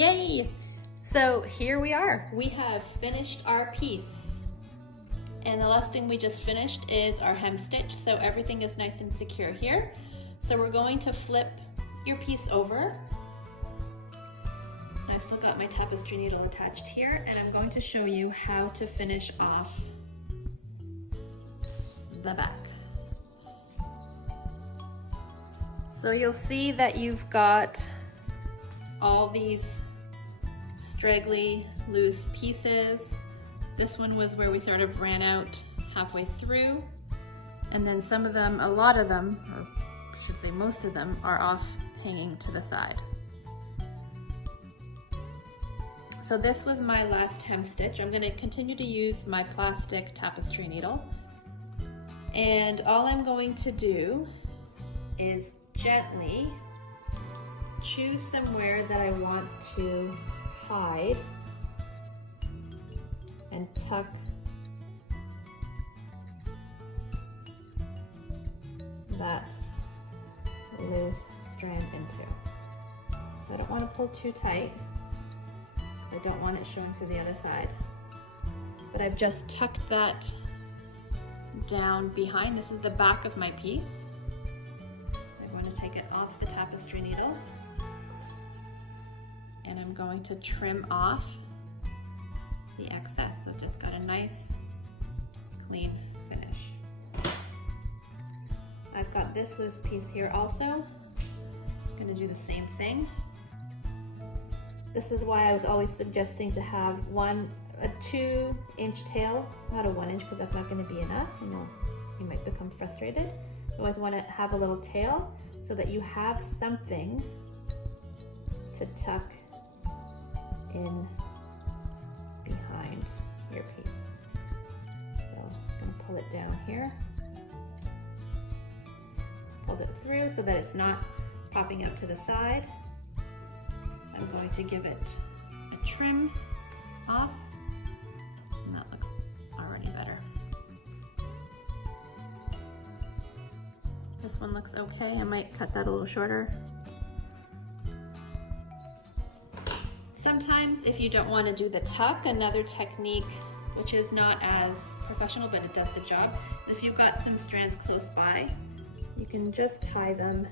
Yay! So here we are. We have finished our piece. And the last thing we just finished is our hem stitch. So everything is nice and secure here. So we're going to flip your piece over. I still got my tapestry needle attached here, and I'm going to show you how to finish off the back. So you'll see that you've got all these straggly loose pieces. This one was where we sort of ran out halfway through, and then some of them, a lot of them, or I should say most of them, are off hanging to the side. So this was my last hem stitch. I'm going to continue to use my plastic tapestry needle, and all I'm going to do is gently choose somewhere that I want to hide and tuck that loose strand into. I don't want to pull too tight. I don't want it showing through the other side. But I've just tucked that down behind. This is the back of my piece. I want to take it off the tapestry needle. And I'm going to trim off the excess. So just got a nice, clean finish. I've got this loose piece here also. I'm going to do the same thing. This is why I was always suggesting to have a 2-inch tail, not a 1 inch, because that's not going to be enough. You might become frustrated. You always want to have a little tail so that you have something to tuck in behind your piece. So I'm going to pull it down here. Pull it through so that it's not popping up to the side. I'm going to give it a trim off, and that looks already better. This one looks okay. I might cut that a little shorter. Sometimes if you don't want to do the tuck, another technique, which is not as professional but it does the job, if you've got some strands close by, you can just tie them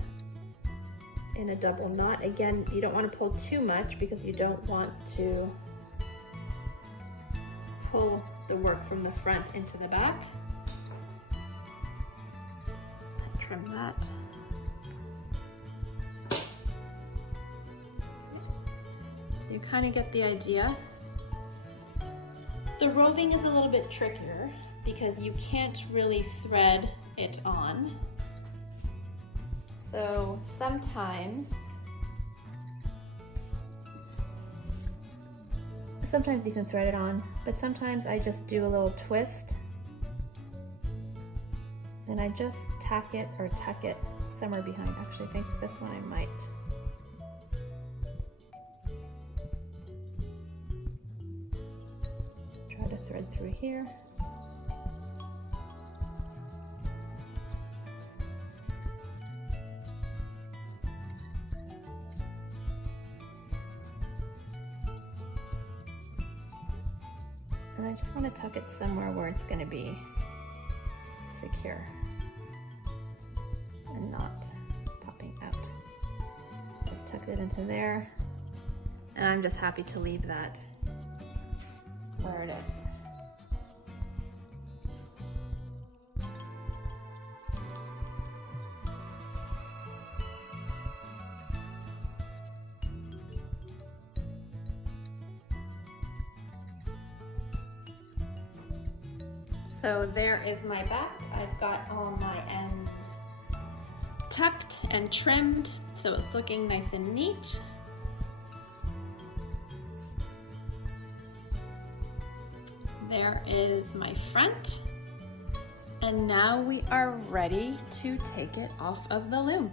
in a double knot. Again, you don't want to pull too much because you don't want to pull the work from the front into the back. Trim that. So you kind of get the idea. The roving is a little bit trickier because you can't really thread it on. So sometimes you can thread it on, but sometimes I just do a little twist and I just tack it or tuck it somewhere behind. Actually, I think this one I might. Try to thread through here. And I just want to tuck it somewhere where it's going to be secure and not popping out. Just tuck it into there, and I'm just happy to leave that where it is. So there is my back. I've got all my ends tucked and trimmed, so it's looking nice and neat. There is my front. And now we are ready to take it off of the loom.